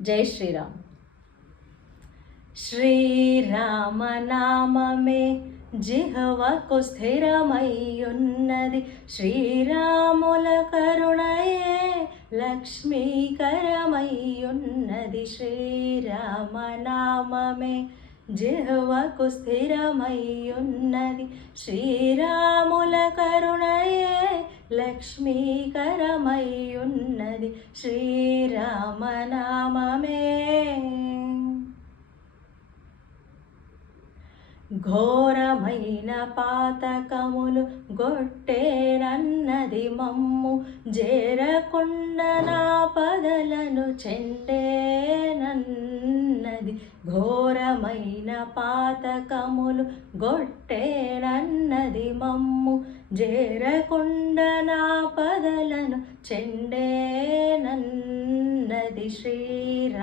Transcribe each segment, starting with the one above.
జై శ్రీరామ్. శ్రీరామనామమే జిహ్వకు స్థిరమయ్యున్నది, శ్రీరాముల కరుణయే లక్ష్మీకరమయ్యున్నది. శ్రీరామనామమే జిహ్వకు స్థిరమయ్యున్నది, శ్రీరాముల కరుణయే లక్ష్మీకరమయ్యున్నది. శ్రీరామనామమే ఘోరమైన పాతకములు గొట్టేనన్నది, మమ్ము జేరకుండ నాపదలను చెండేనన్నది. ఘోరమైన పాతకములు గొట్టేనన్నది, మమ్ము జేరకుండ నాపదలను చెండేనన్నది. శ్రీరామనామమే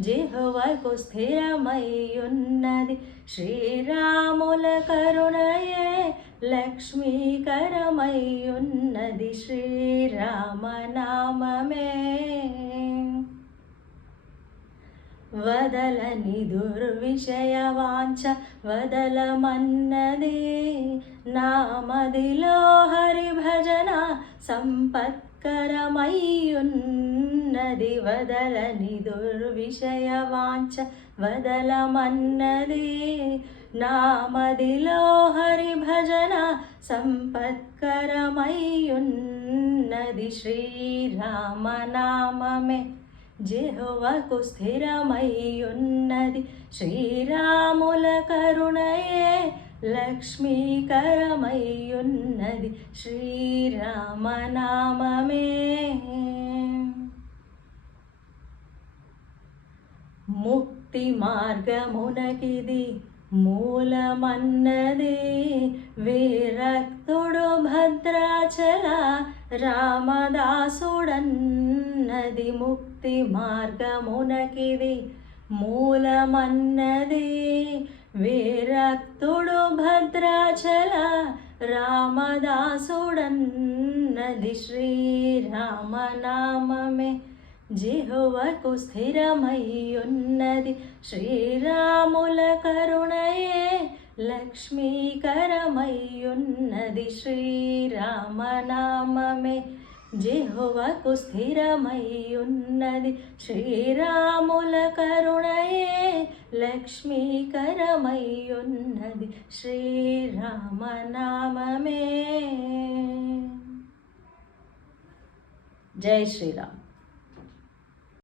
జిహ్వకు స్థిరమయ్యున్నది, శ్రీరాముల కరుణయే లక్ష్మీకరమయ్యున్నది. శ్రీరామనామమే వదలని దుర్విషయ వాంఛ వదలమన్నది, నామదిలో హరిభజన సంపత్కరమయ్యున్నది. వదలని దుర్విషయ వాంఛ వదలమన్నది, నామదిలో హరిభజన సంపత్కరమయ్యున్నది. శ్రీరామనామమే జిహ్వకు స్థిరమయ్యున్నది, శ్రీరాముల కరుణయే లక్ష్మీకరమయ్యున్నది. శ్రీరామనామమే ముక్తి మార్గమునకిది మూలమన్నది, విరక్తుడు భద్రాచల రామదాసుడన్నది. ముక్తి మార్గమునకిది మూలమన్నది, విరక్తుడు భద్రాచల రామదాసుడన్నది. శ్రీరామనామమే జిహ్వకు స్థిరమయ్యున్నది, శ్రీరాముల కరుణయే లక్ష్మీకరమయ్యున్నది. శ్రీరామనామమే జిహ్వకు స్థిరమయ్యున్నది, శ్రీరాముల కరుణయే లక్ష్మీకరమయ్యున్నది. శ్రీరామనామమే. జై శ్రీరామ్.